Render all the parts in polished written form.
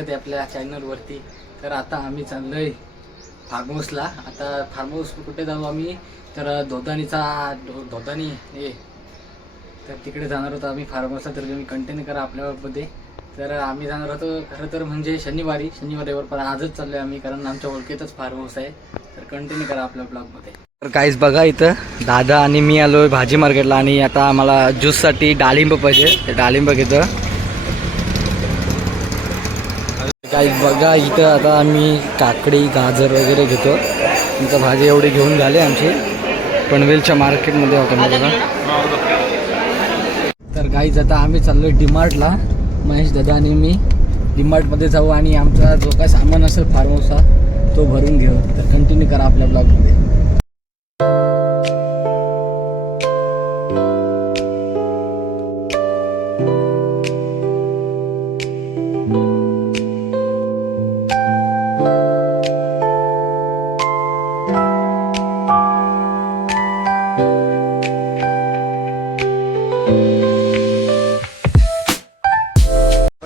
स्वागत आहे आपल्या चॅनलवरती। तर आता आम्ही चाललोय फार्म हाऊसला। आता फार्म हाऊस कुठे जाऊ आम्ही, तर धोतानी हे तर तिकडे जाणार होतो आम्ही फार्म हाऊसला। तर तुम्ही कंटिन्यू करा आपल्या ब्लॉगमध्ये। तर आम्ही जाणार होतो खरं तर म्हणजे शनिवारीवर, पण आजच चाललोय आम्ही कारण आमच्या ओळखीतच फार्म हाऊस आहे। तर कंटिन्यू करा आपल्या ब्लॉगमध्ये। तर काहीच बघा, इथं दादा आणि मी आलोय भाजी मार्केटला आणि आता आम्हाला ज्यूससाठी डाळिंब पाहिजे। ते डाळिंब घेतो। काहीच बघा, इथं आता आम्ही काकडी गाजर वगैरे घेतो। इथं भाजी एवढी घेऊन झाली आमची पनवेलच्या मार्केटमध्ये होतो बघा। तर गाईज आता आम्ही चाललोय डीमार्टला, महेश दादा आणि मी डीमार्टमध्ये जाऊ आणि आमचा जो काय सामान असेल फार्म हाऊसचा तो भरून घेऊ। तर कंटिन्यू करा आपल्या ब्लॉगमध्ये।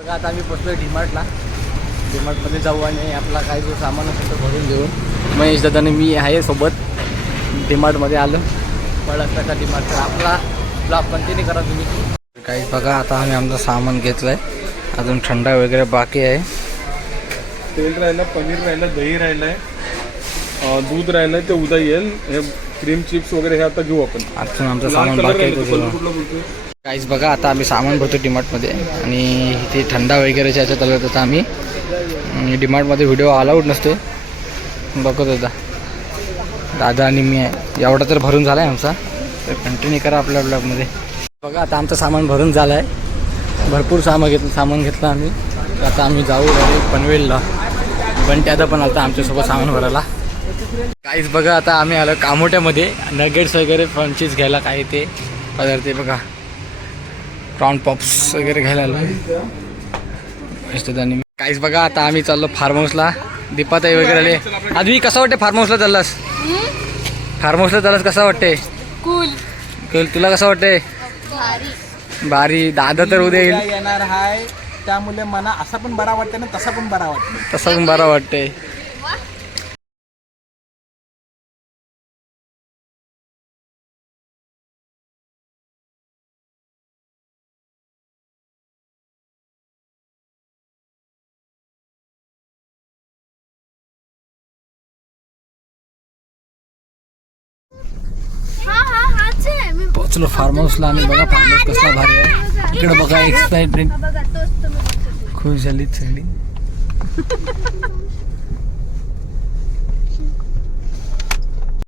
आता आम्ही पोचलोय डीमार्टमध्ये जाऊ आणि आपला काही जो सामान असेल तो भरून घेऊ। महेश दादाने मी आहे सोबत डीमार्टमध्ये आलो, पळसला डीमार्ट। तर आपला ब्लॉग कंटिन्यू करा तुम्ही। काही बघा, आता आम्ही आमचं सामान घेतलंय, अजून थंडा वगैरे बाकी आहे। तेल राहिलं, पनीर राहिलं, दही राहिलंय, दूध राहिलंय, ते उद्या येईल। हे क्रीम चिप्स वगैरे हे आता घेऊ आपण। अजून आमचं सामान बाकी आहे। काहीच बघा, आता आम्ही सामान भरतो डीमार्टमध्ये आणि इथे थंडा वगैरेच्या याच्यात आलो होता आम्ही। डीमार्टमध्ये व्हिडिओ अलाउड नसते, बघत होता दादा आणि मी आहे। एवढा तर भरून झाला आहे आमचा। तर कंटिन्यू करा आपल्या ब्लॉगमध्ये। बघा, आता आमचं सामान भरून झालं आहे, भरपूर सामान घेतलं आम्ही। आता आम्ही जाऊ पनवेलला। बंटी आता पण आता आमच्यासोबत सामान भरायला। काहीच बघा, आता आम्ही आलो कामोट्यामध्ये नगेट्स वगैरे फ्रँचीज घ्यायला, काय ते पदार्थ बघा, प्रॉन पॉप्स वगैरे घ्यायला आलो। काहीच बघा, आता आम्ही चाललो फार्म हाऊसला। दीपाताई वगैरे आले। आधी कसं वाटते फार्म हाऊसला चाललास? कसं वाटते? कूल। तुला कसं वाटते? भारी। दादा तर उद्या येणार आहे, त्यामुळे मला असा पण बरा वाटते ना, तसा पण बरा वाटते। पोचलो फार्म हाऊसला आम्ही। बघा फार्म हाऊस कसला भारी आहे। इकडे बघा एक्साइटमेंट खुश झाली सगळी।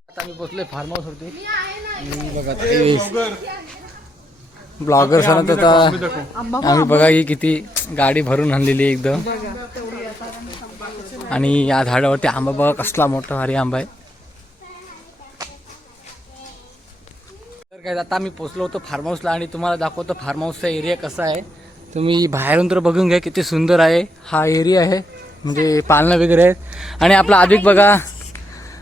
आता आम्ही पोचलोय फार्म हाऊस वरती आणि बघा ते ब्लॉगर सांगत होता आम्ही बघा ही किती गाडी भरून आणलेली एकदम। आणि या झाडावरती आंबा बघा कसला मोठा भारी आंबा आहे। तर काय, आता आम्ही पोचलो होतो फार्म हाऊसला आणि तुम्हाला दाखवतो फार्म हाऊसचा एरिया कसा आहे। तुम्ही बाहेरून तर बघून घ्या किती सुंदर आहे हा एरिया आहे, म्हणजे पालनं वगैरे आहेत। आणि आपला अधिक बघा,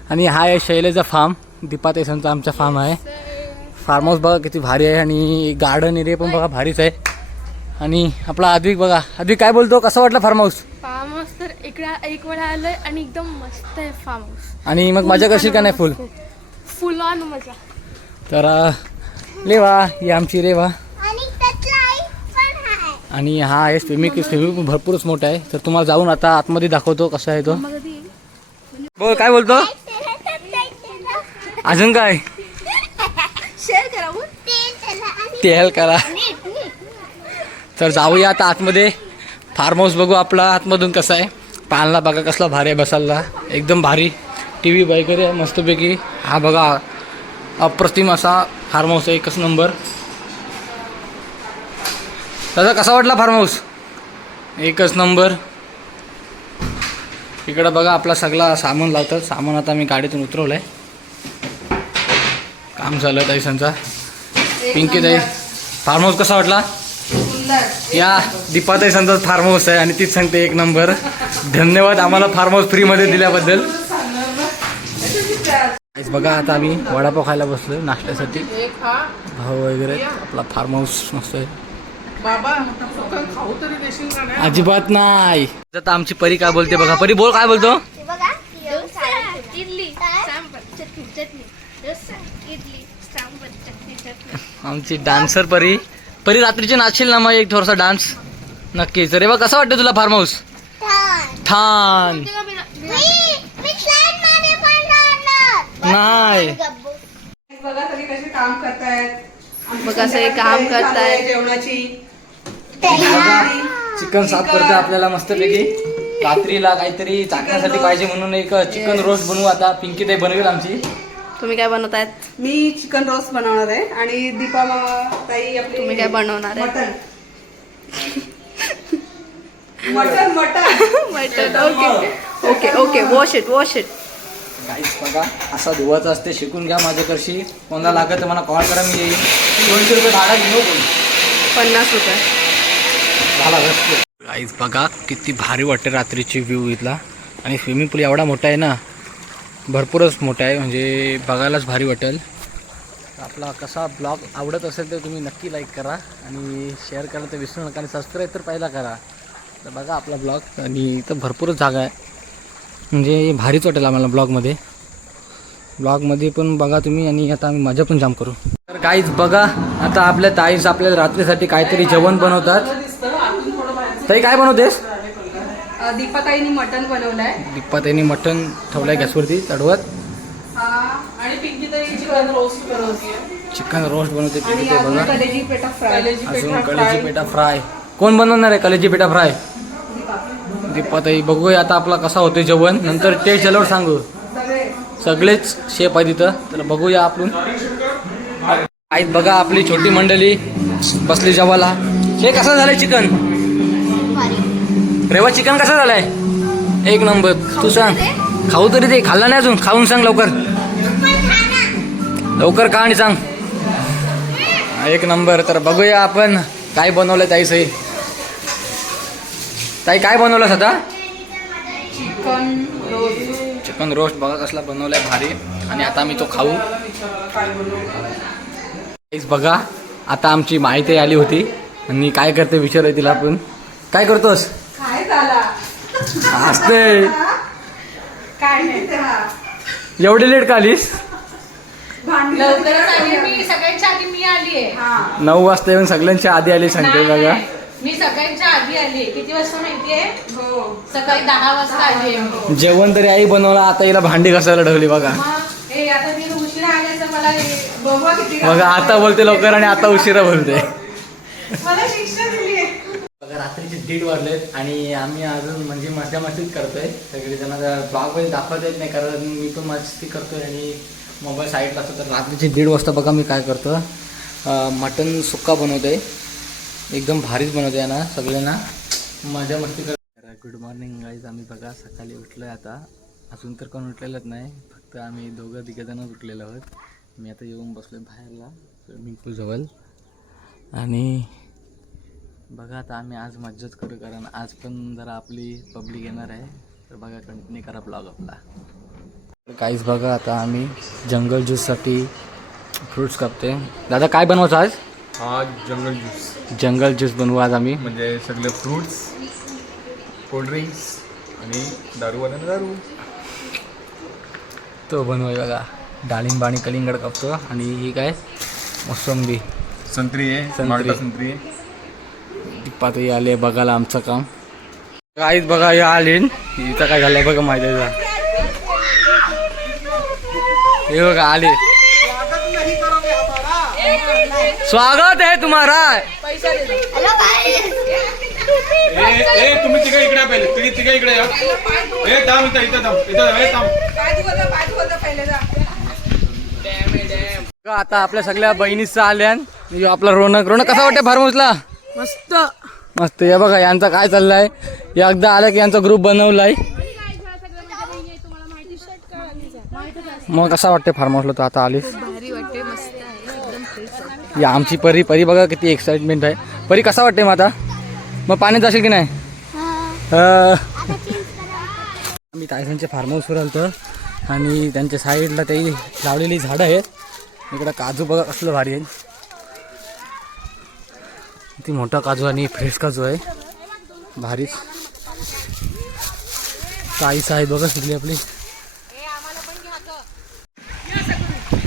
आणि हा आहे शैलेचा फार्म, दीपाताईंचा आमचा फार्म आहे। फार्म हाऊस बघा किती भारी आहे आणि गार्डन एरिया पण बघा भारीच आहे। आणि आपला अधिक बघा, अधिक काय बोलतो, कसं वाटलं फार्म हाऊस? फार्म हाऊस तर एक वेळा आलोय आणि एकदम मस्त आहे फार्म हाऊस। आणि मग मजा कशी का नाही? फुल ऑन मजा। तर रेवा ही आमची रेवा, आणि हा आहे स्विमिंग पूल भरपूरच मोठा आहे। तर तुम्हाला जाऊन आता आतमध्ये दाखवतो कसा आहे तो। बोल, काय बोलतो अजून काय? तेल करा। तर जाऊया आता आतमध्ये, फार्म हाऊस बघू आपला आतमधून कसा आहे। पालना बघा कसला भारी आहे बसायला, एकदम भारी। टी व्ही वगैरे मस्तपैकी। हा बघा अप्रतिम असा फार्म हाऊस आहे, एकच नंबर। दादा कसा वाटला फार्म हाऊस? एकच नंबर। इकडं बघा आपला सगळा सामान लावतात, सामान आता मी गाडीतून उतरवलंय। काम झालं ताईसांचा। पिंकी ताई, फार्म हाऊस कसा वाटला? या दीपाताई सांगतात फार्म हाऊस आहे आणि तीच सांगते एक नंबर। धन्यवाद आम्हाला फार्म हाऊस फ्रीमध्ये दिल्याबद्दल। बघा, आता आम्ही वडापाव खायला बसलो नाश्त्यासाठी। भाऊ वगैरे, आपला फार्म हाऊस मस्त आहे। अजिबात नाही. आता आमची परी काय बोलते बघा. परी बोल, काय बोलतो? इडली सांबर चटणी चटणी डोसा इडली सांबर चटणी चटणी. आमची डान्सर परी. परी रात्रीची नाचशील ना मग एक थोडासा डान्स? नक्कीच. रे बा, कसं वाटतं तुला फार्म हाऊस? छान. नाही बघा तरी कसे काम करतायत. बघा सगळे काम करतायत. जेवणाची चिकन साफ करते आपल्याला मस्तपैकी. रात्रीला काहीतरी चाकण्यासाठी पाहिजे म्हणून एक चिकन रोस्ट बनवू. आता पिंकी ताई बनवेल आमची. तुम्ही काय बनवतायत? मी चिकन रोस्ट बनवणार आहे आणि दीपा ताई आपली तुम्ही काय बनवणार आहे? Mutton mutton mutton mutton. Okay okay okay. Wash it wash it. काहीच बघा असा धुवायचा असते. शिकून घ्या माझ्याकडशी. कोणाला लागत तर मला कॉल करा, मी येईल. 200 रुपये भाडा घेऊ. 50 रुपये झाला रस्ते. काहीच बघा किती भारी वाटते रात्रीची व्ह्यू इथला. आणि स्विमिंग पूल एवढा मोठा आहे ना, भरपूरच मोठा आहे, म्हणजे बघायलाच भारी वाटेल. आपला कसा ब्लॉग आवडत असेल तर तुम्ही नक्की लाईक करा आणि शेअर करायला तर विसरू नका. आणि सबस्क्राईब तर पहिला करा. तर बघा आपला ब्लॉग. आणि इथं भरपूरच जागा आहे, म्हणजे भारीच वाटेल आम्हाला ब्लॉगमध्ये पण बघा तुम्ही. आणि आता आम्ही मजा पण जाम करू. तर काहीच बघा आता आपल्या ताईस आपल्याला रात्रीसाठी काहीतरी जेवण बनवतात. ताई काय बनवतेस? दीपा ताईनी मटन बनवलंय. दीपा ताईने मटण ठेवलंय गॅसवरती चढवत. आणि पिंकी ताई चिकन रोस्ट बनवते. चिकन रोस्ट बनवते आणि पिंकी ताई अजून बघा. कलेजी पेटा फ्राय. अजून कलेजी पेटा फ्राय. कोण बनवणार आहे कलेजी पेटा फ्राय? दीपा ताई. बघूया आता आपला कसा होतोय जेवण. नंतर टेस्ट झाल्यावर सांगू. सगळेच शेप आहे तिथं, तर बघूया आपण. आहेत बघा आपली छोटी मंडळी बसली जेवायला. हे कसं झालंय चिकन? रेवा चिकन कसं झालंय? एक नंबर. तू सांग. खाऊ तरी ते. खाल्ला नाही अजून? खाऊन सांग लवकर. लवकर खा आणि सांग. एक नंबर. तर बघूया आपण काय बनवलंय ताई. सही ताई काय बनवलंस आता? चिकन रोस्ट बघा कसला बनवलाय भारी. आणि आता आम्ही तो खाऊ. बघा आता आमची माहिती आली होती आणि काय करते विचार तिला आपण. काय करतोस? काय झाला? असते. काय नाही ते. एवढी लेट का आलीस? लवकरच आली मी. सगळ्यांच्या आधी मी आली आहे. 9 वाजता येऊन सगळ्यांच्या आधी आली सांगते बघा. मी सगळ्यांच्या आधी आली. किती वाजता माहितीये? हो. सकाळी 10 वाजता आली आहे मी. जेवण तरी आई बनवला. आता हिला भांडी घासायला ठेवली बघा. हे आता मी उशिरा आले तर मला बघा किती बघा आता बोलते लवकर आणि आता उशिरा बोलते. मला शिक्षा दिली. बघा रात्रीचे 1:30 वाजलेत आणि आम्ही अजून म्हणजे मस्त्या मस्तीच करतोय. सगळेजण ब्लॉगमध्ये दाखवत येत नाही कारण मी पण मस्ती करतोय आणि मोबाईल साईडला असतो. तर रात्रीचे 1:30 वाजता बघा मी काय करतो. मटन सुक्का बनवतोय. एकदम भारीच बनवतोय ना. सगळ्यांना मजा मस्ती कर. Good morning guys. आम्ही बघा सकाळी उठलोय. आता अजून तर कोण उठलेलंच नाही. फक्त आम्ही तिघंजणच उठलेलो आहोत. मी आता येऊन बसलोय बाहेरला स्विमिंग पूल जवळ. आणि बघा आता आम्ही आज मज्जाच करू कारण आज पण जरा आपली पब्लिक येणार आहे. तर बघा कंटिन्यू करा ब्लॉग आपला. काहीच बघा आता आम्ही जंगल ज्यूससाठी फ्रूट्स कापते. दादा काय बनवायचं आज? आज जंगल ज्यूस. जंगल ज्यूस बनवू आज आम्ही. म्हणजे सगळे फ्रुट्स, कोल्ड्रिंक्स आणि दारूवाल्यानं दारू. तो बनवाय बघा. डाळिंब आणि कलिंगड कापतो. आणि ही काय मोसंबी संत्री आहे. संत्री. संत्री आहे. पातळी आले बघायला आमचं काम. काहीच बघा हे आले. इथं काय झालंय बघा माहिती आहे. हे बघा आले. स्वागत है तुम्हारा. तुम्ही तिघ इकडे या पहिले. तुम्ही तिघ इकडे या. हे थांब इथं इथं थांब. इथं हे थांब. आता आपल्या सगळ्या बहिणीचं आल्यान. आपला रोनक. रोनक कसा वाटतं फार्म हाऊसला? मस्त मस्त. या बघा यांचा काय चाललंय. एकदा आलं की यांचा ग्रुप बनवलाय. मग कसा वाटते फार्म हाऊसला तो आता आलीस? भारी वाटते. मस्त आहे. एकदम फ्रेश. या आमची परी. परी बघा किती एक्साइटमेंट आहे. परी कसा वाटते मग आता? मग पाण्यात जाशील की नाही? आम्ही तायसांच्या फार्म हाऊसवर आलतो आणि त्यांच्या साईडला ते लावलेली झाडं आहेत. इकडं काजू बघा कसलं भारी आहे. किती मोठा काजू आणि फ्रेश काजू आहे, भारीच. काहीच आहे बघा सगळी आपली.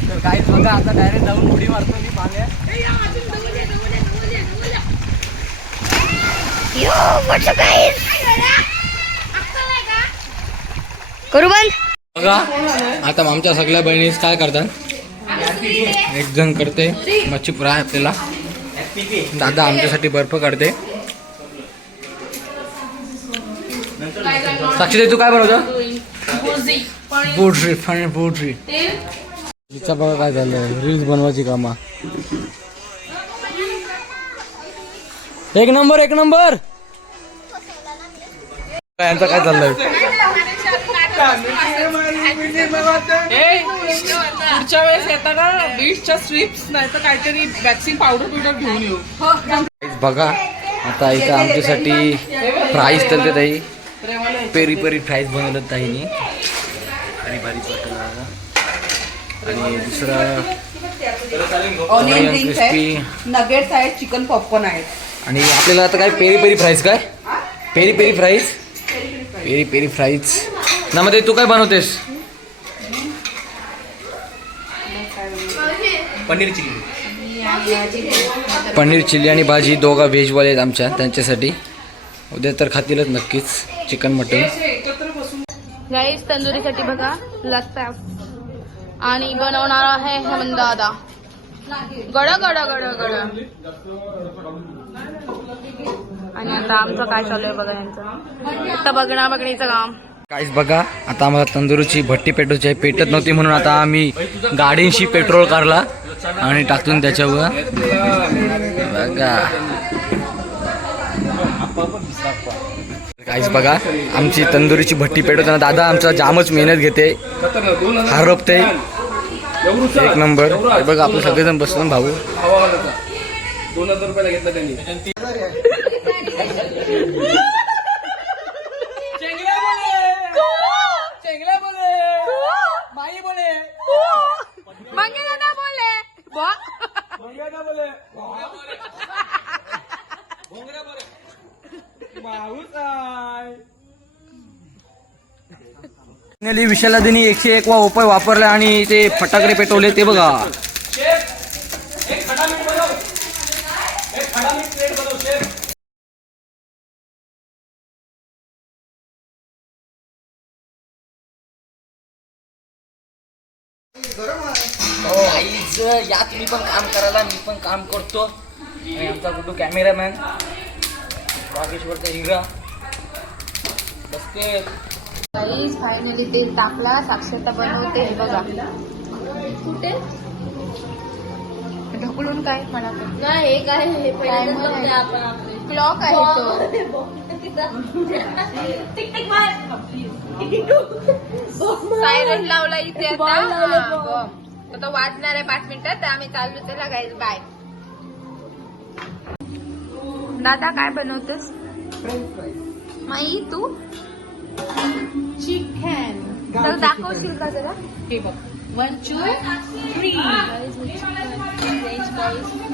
तर काहीच बघा आता डायरेक्ट जाऊन उडी मारतो मी पाण्या. करू बंद. बघा आता आमच्या सगळ्या बहिणी काय करतात, एक जण करते मच्छी फ्राय आपल्याला, दादा आमच्यासाठी बर्फ काढते. साक्षी तू काय बनवतं? पोट्री. तिचा बघा काय झालं, रील्स बनवायची कामा. एक नंबर यांचं काय चाललंय? पुढच्या वेळेस येताना बीचच्या स्ट्रिप्स नाही तर काहीतरी वॅक्सिंग पावडर घेऊन येऊ. बघा आता इथं आमच्यासाठी फ्राईज तर ताई पेरी फ्राईज बनवलं ताईनी आणि बारीक वाटलं. आणि दुसरा ऑनियन रिंग्स क्रिस्पी आहे, नगेट्स आहेत, चिकन पॉपकॉर्न आहेत. आणि आपल्याला आता काय पेरी फ्राईज काय पेरी फ्राईज ना. मध्ये तू काय बनवतेस? पनीर चिली आणि भाजी. दोघा व्हेजवाले आहेत आमच्या, त्यांच्यासाठी उद्या तर खातीलच नक्कीच चिकन मटन. गाईस तंदुरीसाठी बघा लस्सा आणि बनवणार आहे हेमंत दादा. गड आणि आता आमचं काय चालू आहे बघा यांचं, आता बघणीचं काम. काहीच बघा आता आम्हाला तंदुरीची भट्टी पेटवायची आहे, पेटत नव्हती म्हणून आता आम्ही गाडींशी पेट्रोल काढला आणि टाकून त्याच्यावर बघा. काहीच बघा आमची तंदुरीची भट्टी पेटवताना दादा आमचा जामच मेहनत घेते, हरपते एक नंबर. बघा आपण सगळेजण बसून भाऊ. 2000 रुपयाला घेतला त्यांनी. विशालादीनी 101 उपाय वापरला आणि ते फटाकडे पेटवले ते बघा. यात मी पण काम करायला, मी पण काम करतो. आणि आमचा गुड्डू कॅमेरामॅन, राकेश्वरचा हिरा बसते. फायनली तेल टाकला, साक्षरता बनवते बघा. कुठे ढकलून काय म्हणा नाही, काय क्लॉक आहे तो. सायरन लावला इथे आता तो वाजणार आहे 5 मिनिटात. तर आम्ही चाललो त्याला गाईज. बाय. दादा काय बनवतेस? माई तू चिकन तर दाखवशील का जरा? हे बघ 1 2 3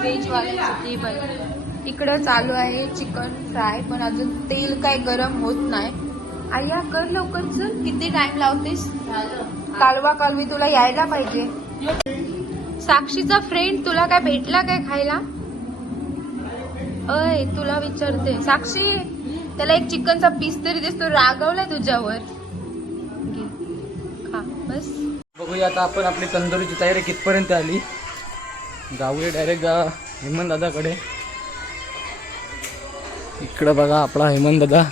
व्हेज वाल्याचं टेबल. इकडं चालू आहे चिकन फ्राय, पण अजून तेल काय गरम होत नाही. आया कर लवकर, चल. किती टाइम लावतेस? कालवी तुला यायला पाहिजे. साक्षीचा फ्रेंड तुला काय भेटला काय खायला? अय तुला विचारते साक्षी, त्याला एक चिकनचा पीस तरी दिसतो, रागवलाय तुझ्यावर. खा बस. बघूया आता आपण आपली तंदुरीची तयारी कितपर्यंत आली. जाऊया डायरेक्ट हेमंत दादाकडे. इकडं बघा आपला हेमंत दादा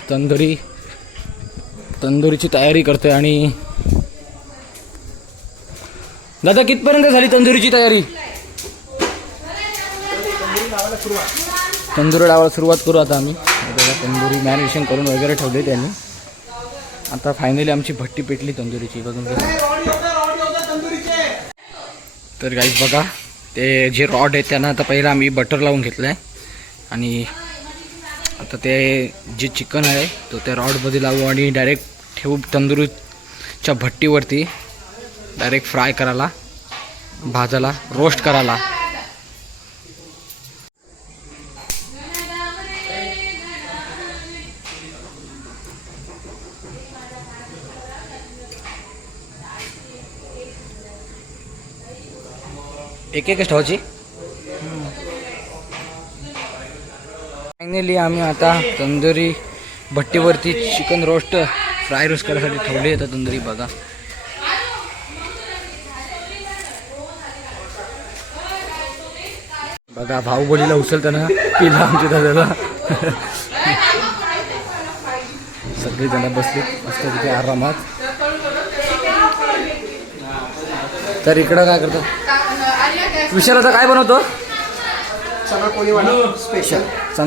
तंदुरीची तयारी करतोय. आणि दादा कितपर्यंत झाली तंदुरीची तयारी? तंदुरी लावायला सुरुवात करू आता आम्ही. तंदुरी मॅरिनेशन करून वगैरे ठेवले त्यांनी. आता फायनली आमची भट्टी पेटली तंदुरीची, बघून घ्या. तर गाईस बघा ते जे रॉड आहे त्यांना आता पहिला आम्ही बटर लावून घेतलं आहे. आणि आता ते जे चिकन आहे तो त्या रॉडमध्ये लावू आणि डायरेक्ट ठेवू तंदुरीच्या भट्टीवरती, डायरेक्ट फ्राय करायला, भाजायला, रोस्ट करायला. एकच ठेवायची. फायनली आम्ही आता तंदुरी भट्टीवरती चिकन रोस्ट फ्राय रोस्ट करायसाठी ठेवले आता तंदुरी. बघा बघा भाऊबलीला उचलताना पिला आमच्या दादाला. सगळी जण बसली मस्त तिथे आरामात. तर इकडं काय करतो विशाल आता काय बनवतो. चना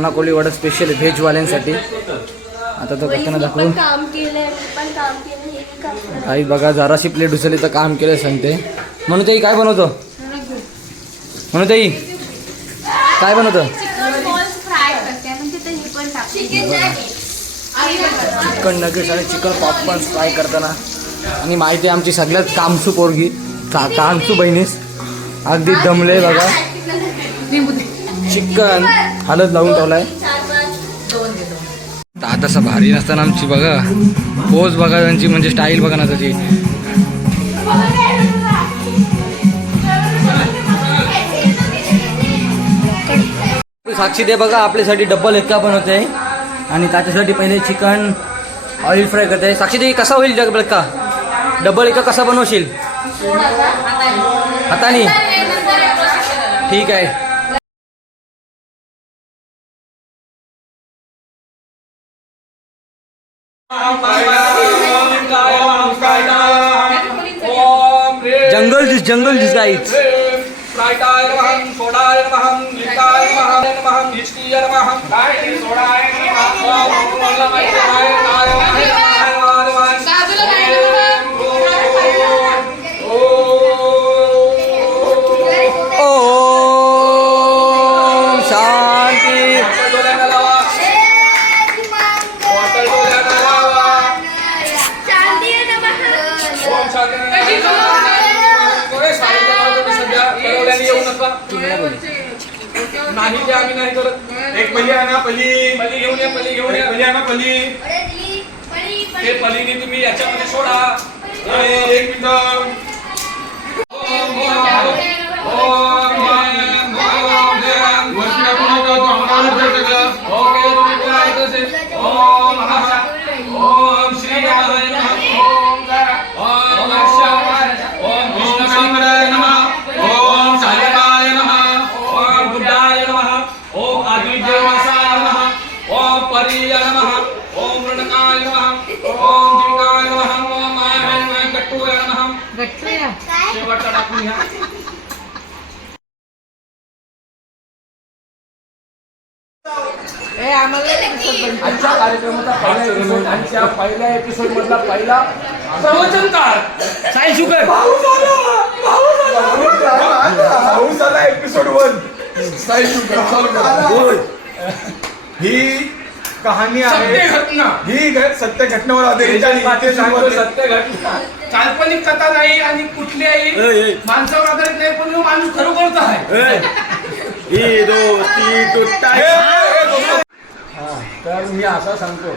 कोळी वडा स्पेशल व्हेजवाल्यांसाठी. आता तो करताना दाखवून आई बघा जराशी प्लेट उचलली तर काम केलं सांगते. म्हणून ताई काय बनवतो. म्हणून ताई काय बनवतो. चिकन नगेट्स आणि चिकन पॉपकॉर्न फ्राय करताना. आणि माहिती आहे आमची सगळ्यात कामसू पोरगी कामसू बहिणीस अगदी दमले बघा. चिकन हलत लावून ठेवलाय. तसं भारी नसताना आमची बघा पोज बघा त्यांची म्हणजे स्टाईल बघा ना त्याची. साक्षी दे बघा आपल्यासाठी डब्बल एक्का बनवते आणि त्याच्यासाठी पहिले चिकन ऑइल फ्राय करते. साक्षी दे कसा होईल डबल एक्का. डबल एक्का कसा बनवशील. हाताने ठीक आहे. जंगल जिस गाइस. नाही ते आम्ही नाही करत. एक पली आणा पली घेऊन या पली घेऊन या पली आणा पली. ते पलीने तुम्ही याच्यामध्ये सोडा. एक मिनिट. शेवटचा टाकून घ्या. आजच्या कार्यक्रमाचा पहिल्या एपिसोड मधला पहिला प्रवचनकार साई शुकर भाऊ झाला. एपिसोड 1 साई शुकर चालू करा. ही कहाणी आहे. ही सत्य घटनेवर आधारित सत्य घटना. काल्पनिक कथा नाही आणि कुठल्याही माणसावर आधारित नाही. पण माणूस खरोखरच आहे. तर मी असा सांगतो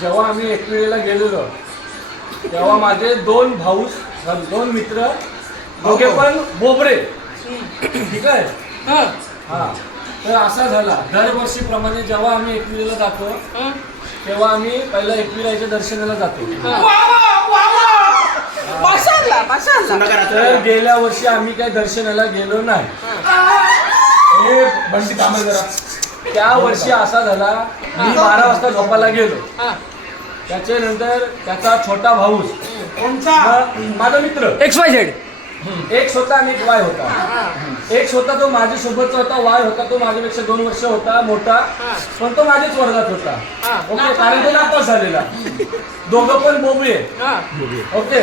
जेव्हा आम्ही एकविरेला गेलेलो तेव्हा माझे 2 भाऊ 2 मित्र दोघे पण बोबरे. ठीक आहे. हा तर असा झाला दरवर्षीप्रमाणे जेव्हा आम्ही एकविरेला जातो तेव्हा आम्ही पहिला एकविराच्या दर्शनाला जातो. तर गेल्या वर्षी आम्ही काही दर्शनाला गेलो नाही. बंटी थांबा जरा. त्या वर्षी असा झाला मी 12 वाजता झोपायला गेलो. त्याच्यानंतर त्याचा छोटा भाऊ माझा मित्र XYZ एक स्वतः आणि एक वाय होता. एक स्वतः तो माझ्यासोबतचा होता. वाय होता तो माझ्यापेक्षा 2 वर्ष होता मोठा. पण तो माझ्याच वर्गात होता. ओके. कारण तो नापास झालेला. दोघं पण बोबळे. ओके.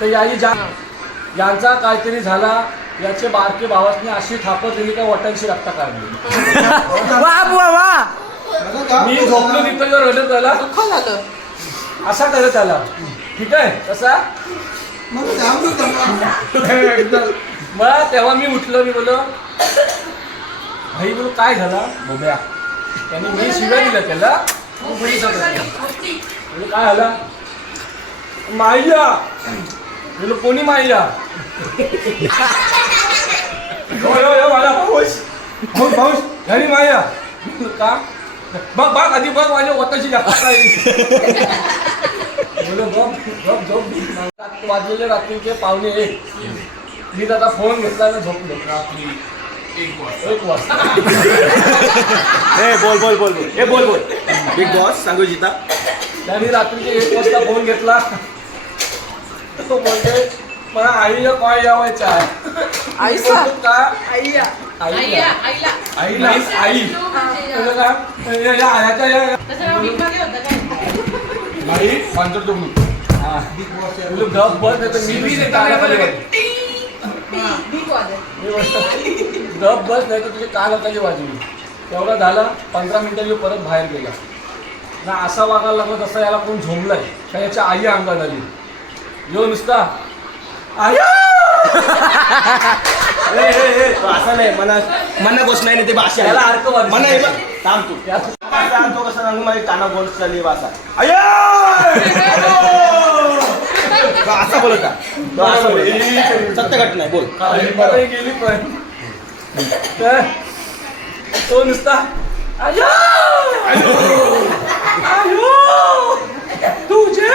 तर यांचा काहीतरी झाला. याचे बारके भावासने अशी थापत दिली का वटांची रक्ता काढली. मी झोपलो तिथं रडत आला. असा करत आला. ठीक आहे. कसा मग तेव्हा मी उठलो. मी बोलो भाई बोलो काय झाला बोब्या. त्याने मी शिव्या दिल्या त्याला. काय झाला माईया बोलो कोणी माईया. माझा भाऊस घरी माया का बघ आधी बघ माझ्या वताची वाजलेले रात्रीचे 1:45. मी आता फोन घेतला ना झोपलो रात्री 1 वाजता. बोल बिग बॉस सांगू जिता. त्यांनी रात्रीचे 1 वाजता फोन घेतला. तो बोलते मला आईला कॉल यावायचा आहे. आई बोलतो का आई कॉन्सर्ट गप बस नाही तर तुझे काल होताची वाजवी. तेवढा झाला 15 मिनिटांनी परत बाहेर गेला ना. असा वागायला लागला तसा याला कोण झोंबलाय का याच्या आई अंगात आली. यो नुसता असं नाही मना गोष्ट नाही ते भाषा याला अर्थ वाटतो. मना थांब तू तो कसं सांगू माझी काना गोष्ट चालली भाषा असा बोलता तो असं बोल सत्य घटना आहे बोल. गेली पण तर तो नुसता तुझे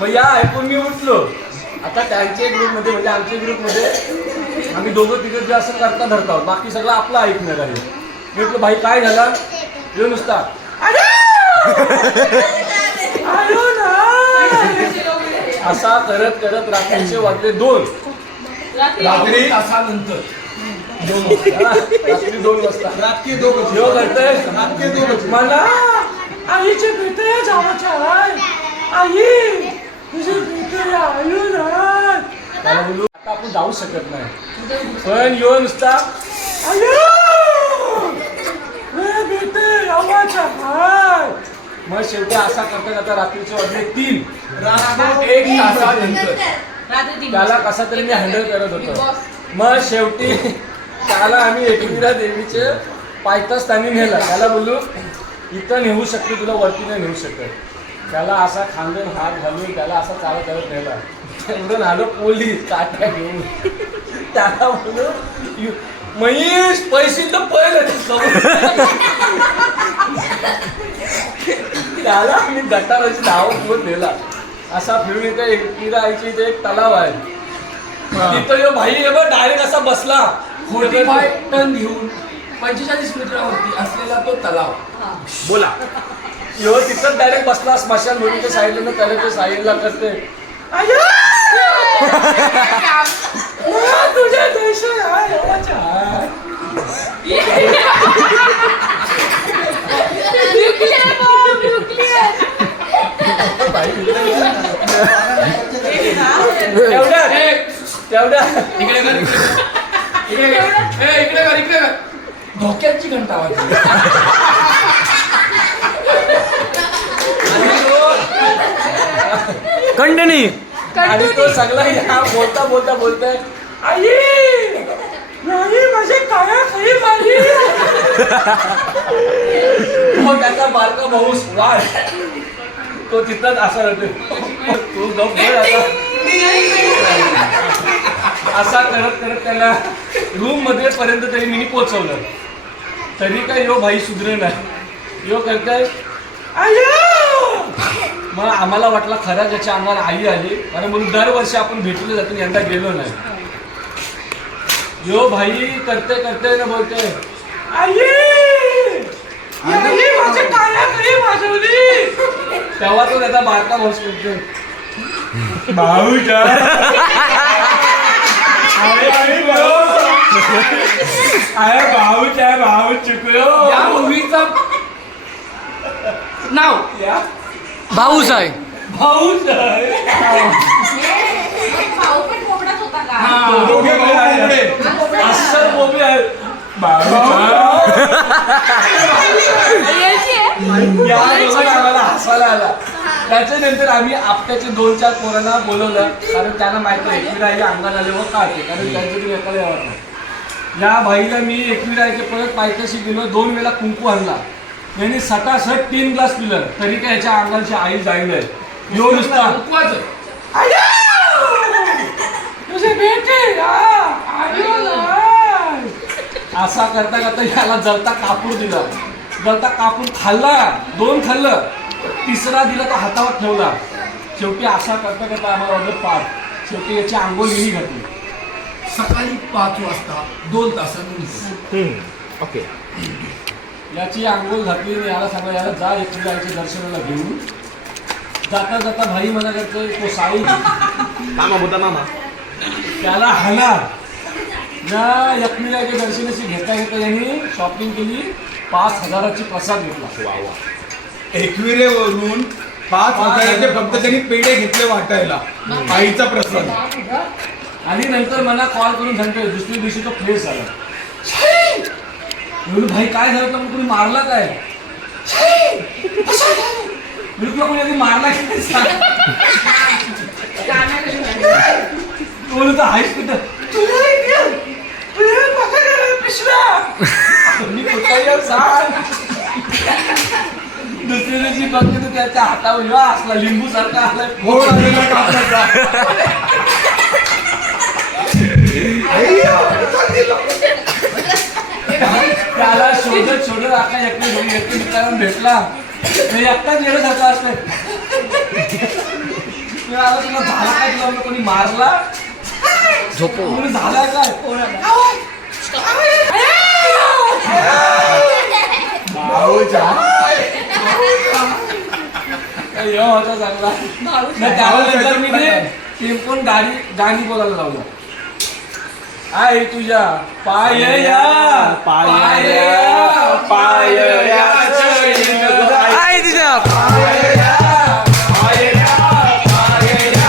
मग या ऐकून मी उठलो. आता त्यांच्या ग्रुपमध्ये म्हणजे आमच्या ग्रुपमध्ये आम्ही दोघं तिघं जे असं करता धरता आहोत. बाकी सगळं आपलं ऐकणार आहे. मी म्हटलं भाई काय झालं येऊ नुसता असा करत करत रात्रीचे वाजले 2. रात्री तासानंतर 2 वाजता रात्री 2 करतोय मला आईचे भेटे जावाच्या आई तुझे भेटे आयु ना. त्याला बोलू आता आपण जाऊ शकत नाही पण यो नुसता भेटे जावाच्या हाय. मग शेवटी असा करता करता रात्रीचे वाजले 3. 1 तासानंतर त्याला कसा तरी मी हँडल करत होतो. मग शेवटी त्याला आम्ही एकविरा देवीचे पायथ्यास्थानी नेला. त्याला बोलू इथं नेऊ शकते तुला वरती नाही नेऊ शकत. त्याला असा खांदून हात घालून त्याला असा चालत करत नेला. एवढं आलो पोलीस काट्या घेऊन. त्याला बोलू महेश पैसे तर पहिले त्याला मी गटाराची धाव घेऊन नेला. असा फिरून इथे एकविरा आईची इथे एक तलाव आहे. तिथं यो भाई हे बघ डायरेक्ट असा बसला 45 टन घेऊन 45 मीटरवरती असलेला तो तलाव. बोला यो तिथं डायरेक्ट बसला स्मशान भूमीच्या साईडला त्याला ते साईडला करते तुझ्या देश तेवढ्या इकडे धोक्याची घंटा वाजली. कंटिन्यू आणि तो सगळा या बोलताय आई नाही माझे काया खाई मारली. मग त्याचा बारका भाऊ वाढ तो तिथंच असा राहतो. तो गप असा करत करत त्याला रूम मध्ये पर्यंत तरी मी पोहोचवलं. तरी काय यो भाई सुधरे नाही. यो करताय मग आम्हाला वाटला खरा ज्याच्या अंगाला आई आली. कारण म्हणून दरवर्षी आपण भेटलो जातो यंदा गेलो नाही. यो भाई करते ना बोलते तेव्हा तो त्याचा बारका भाऊ करतोय भाऊच्या भाऊ चुकलो. या मूवीचा नाव या भाऊच आहे. भाऊच आहे. भाऊ पण कोकणात होता का? अस्सल बोबडे आहेत. आम्हाला हसायला आला. त्याच्यानंतर आम्ही आपल्याचे 2-4 पोरांना बोलवलं कारण त्यांना माहिती आहे एकविरा आई अंगात आले व का ते कारण त्यांचं तरी एकाला यावं नाही. या भाईला मी एकविरा आईचे परत पायथ्याशी गेलो 2 वेळा कुंकू आणला. यांनी सटासट 3 ग्लास पिलं तरी काय याच्या अंगाची आई जाईल. यो नुसता असा करता करता याला जळता कापूर दिला. जळता कापूर खाल्ला, 2 खाल्लं, तिसरा दिला तो हातावर ठेवला. शेवटी असा करता करता आम्हाला वाजलं 5. शेवटी याची आंघोळ हिनी घातली. सकाळी 5 वाजता 2 तासांनी ओके. याची आंघोळ घातली आणि याला सांगा याला जा एकविरायच्या दर्शनाला घेऊन. जाता जाता भाई मला करतोय तो साई मामा होता मामा. त्याला हाला ना एकविरायच्या दर्शनाची घेता घेता यांनी शॉपिंग केली. 5,000ची प्रसाद घेतला. एकविरेवरून 5,000चे फक्त त्यांनी पेढे घेतले वाटायला आईचा प्रसाद. आणि नंतर मला कॉल करून सांगतोय दुसऱ्या दिवशी तो फ्रेश झाला. म्हणून भाई काय झालं तर कोणी मारला काय? मी तुला कोणी आधी मारला की सांग. बोलतो हायच कुठं मी कुठं येऊ सांग. दुसऱ्या दिवशी बघते तर त्याच्या हातावर असला लिंबू सारखा आलाय फोड आलेला कापडाचा. त्याला शोधत शोधत आता एकटी कारण भेटला. मी एकटाच येण्यासारखा असतंय. तुला झाला काय? तुला कोणी मारला? झोपो. कोणी झालाय काय? होता चांगला. त्यानंतर मी टेम्पोन गाणी बोलायला लावलं. आई तुझ्या पाय या पाय या पाय या आई तुझ्या पाय या पाय या पाय या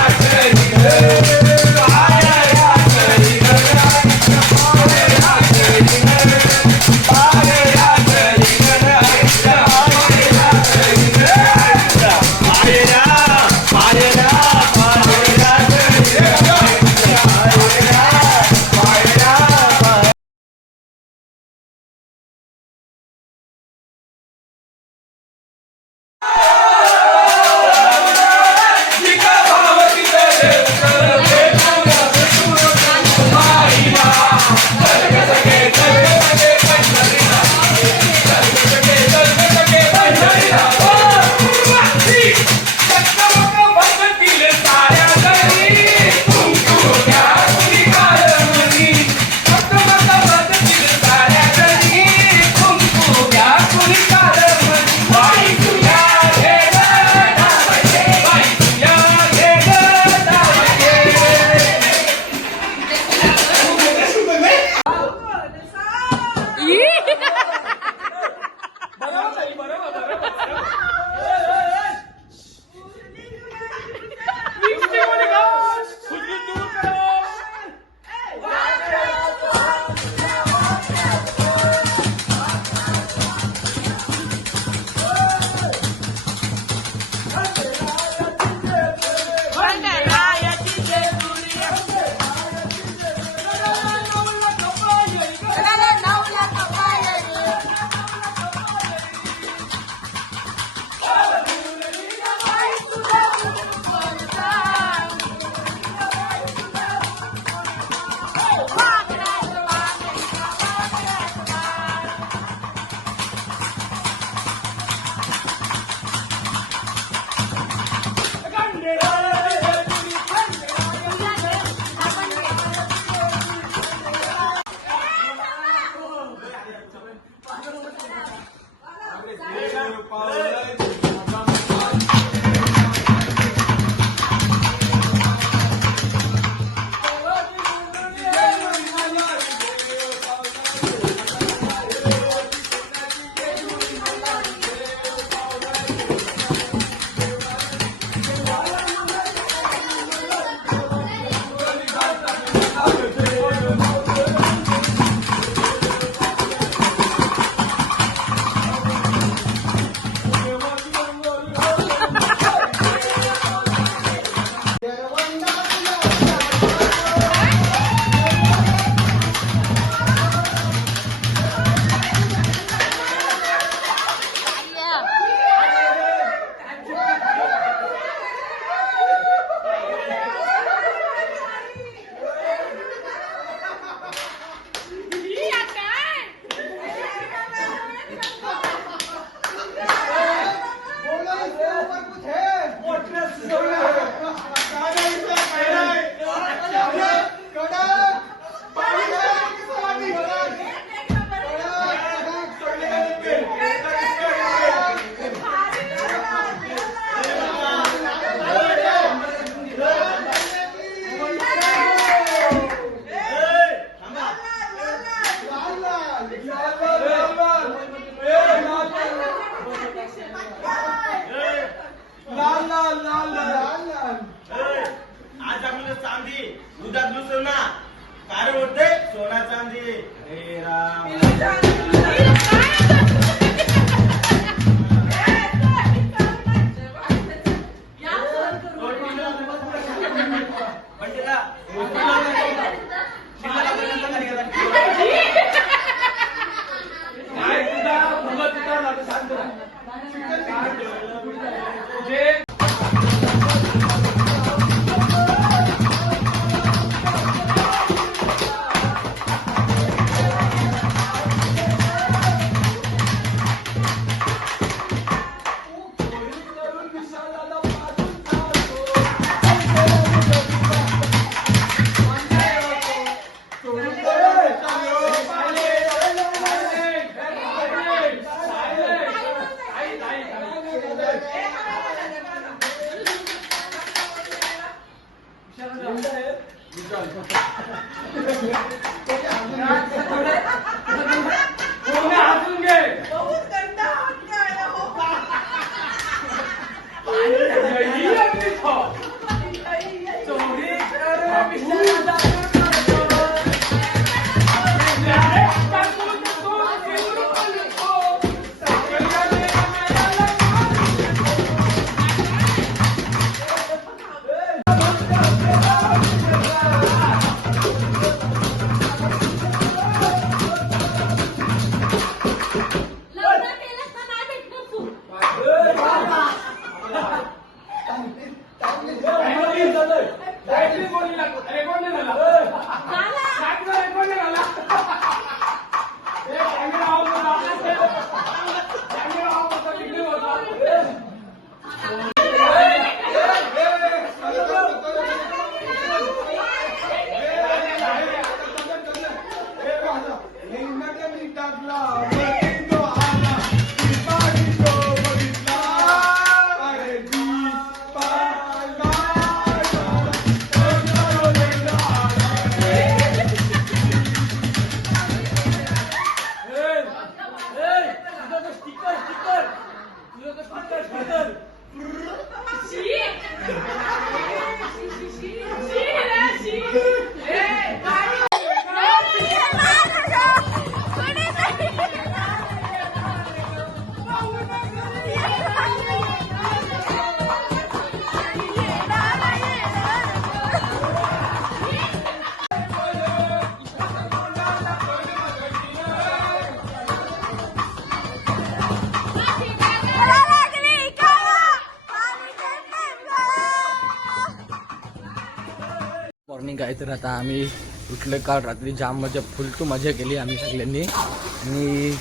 मॉर्निंग आहे तर आता आम्ही उठलं काल रात्री जाम मजा केली आम्ही सगळ्यांनी आणि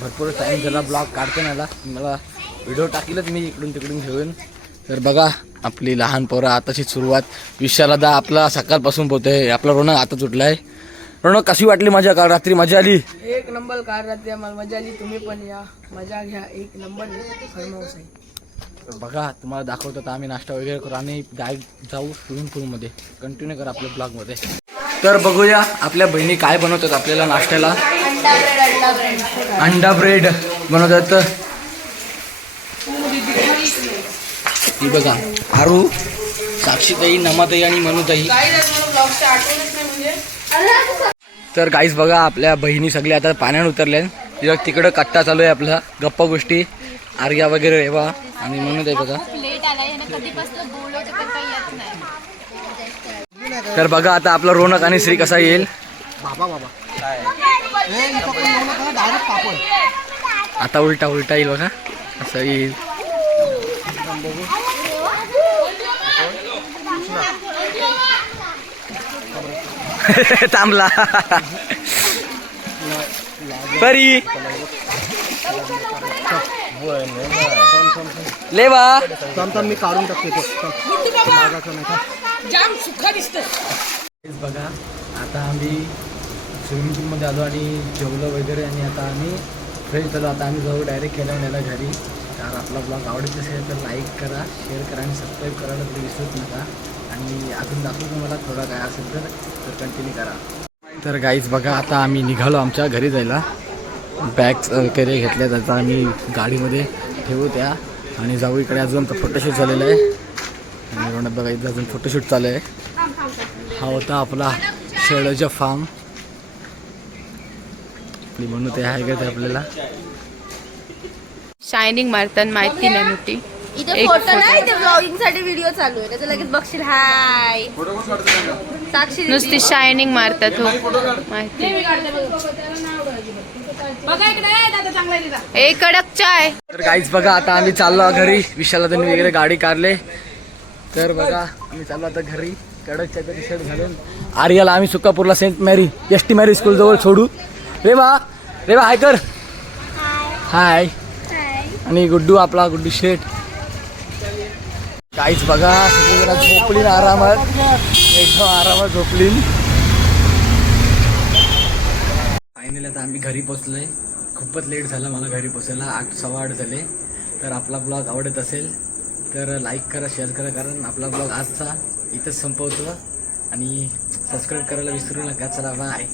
भरपूर टाईम झाला ब्लॉग काढते मला व्हिडिओ टाकीलच मी इकडून तिकडून घेऊन. तर बघा आपली लहान पोरं आताची सुरुवात. विशालादा आपला सकाळपासून पोहतोय. आपला रोनक आताच उठलाय. रोनक कशी वाटली मजा काल रात्री? मजा आली? एक नंबर काल रात्री आम्हाला मजा आली. तुम्ही पण या, मजा घ्या. एक नंबर फार्म हाऊस आहे. तर बघा तुम्हाला दाखवतो आता आम्ही नाश्ता वगैरे करू आणि जाऊ स्विमिंग पूलमध्ये. कंटिन्यू करा आपल्या ब्लॉगमध्ये. तर बघूया आपल्या बहिणी काय बनवतात आपल्याला नाश्त्याला. अंडा ब्रेड बनवतात. ती बघा आरू, साक्षीताई, नमाताई आणि मनुताई. तर गाईस बघा आपल्या बहिणी सगळ्या आता पाण्यात उतरल्या. तिकडं कट्टा चालू आहे आपला, गप्पा गोष्टी. आर्या वगैरे रेवा आणि मनुताई बघा. तर बघा आता आपला रोनक आणि श्री कसा येईल. आता उलटा येईल बघा, असं येईल. थांबला परी लेवा मी काढून टाकते जाम सुखा दिसतं. बघा आता आम्ही स्विमिंग पूलमध्ये आलो आणि जेवलं वगैरे आणि आता आम्ही फ्रेश झालो. आता आम्ही जाऊ डायरेक्ट केल्यावर घरी. तर आपला ब्लॉग आवडत असेल तर लाईक करा, शेअर करा आणि सबस्क्राईब करायला तरी विसरूच नका. आणि अजून दाखवतो मला थोडं काय असेल तर कंटिन्यू करा. तर गाईज बघा आता आम्ही निघालो आमच्या घरी जायला. बॅग्स वगैरे घेतल्या त्याचा आम्ही गाडीमध्ये ठेवू त्या आणि जाऊ. इकडे अजून फोटोशूट झालेलं आहे आणि रोनक बघा इथं अजून फोटोशूट चालू आहे. हा होता आपला शेळ्याचा फार्म. म्हणून ते आहे का ते आपल्याला शायनिंग मारताना माहिती नाही मोठी. इथे फोटो नाही, इथे ब्लॉगिंग साठी व्हिडिओ चालू आहे. त्याचं लगेच बघशील. हाय साक्षी नुसती शायनिंग मारतात हो माहिती. एक कडक चाय. तर गाईज बघा आता आम्ही चाललो घरी. विशाला त्यांनी वगैरे गाडी काढले. तर बघा आम्ही चाललो आता घरी कडक चायचा टी शर्ट घालून. आर्याला आम्ही सुकापूरला सेंट मॅरी एस टी मॅरी स्कूल जवळ सोडू. रेवा हाय कर. हाय. आणि गुड्डू आपला गुड्डू शेठ. काहीच बघा सगळीजण झोपलीन आरामात, एकदम आरामात झोपलीन. फायनली आता आम्ही घरी पोचलोय. खूपच लेट झालं मला घरी पोचायला, 8 सव्वा 8 झाले. तर आपला ब्लॉग आवडत असेल तर लाईक करा, शेअर करा, कारण आपला ब्लॉग आजचा इथंच संपवतो आणि सबस्क्राईब करायला विसरू नका. चला बाय.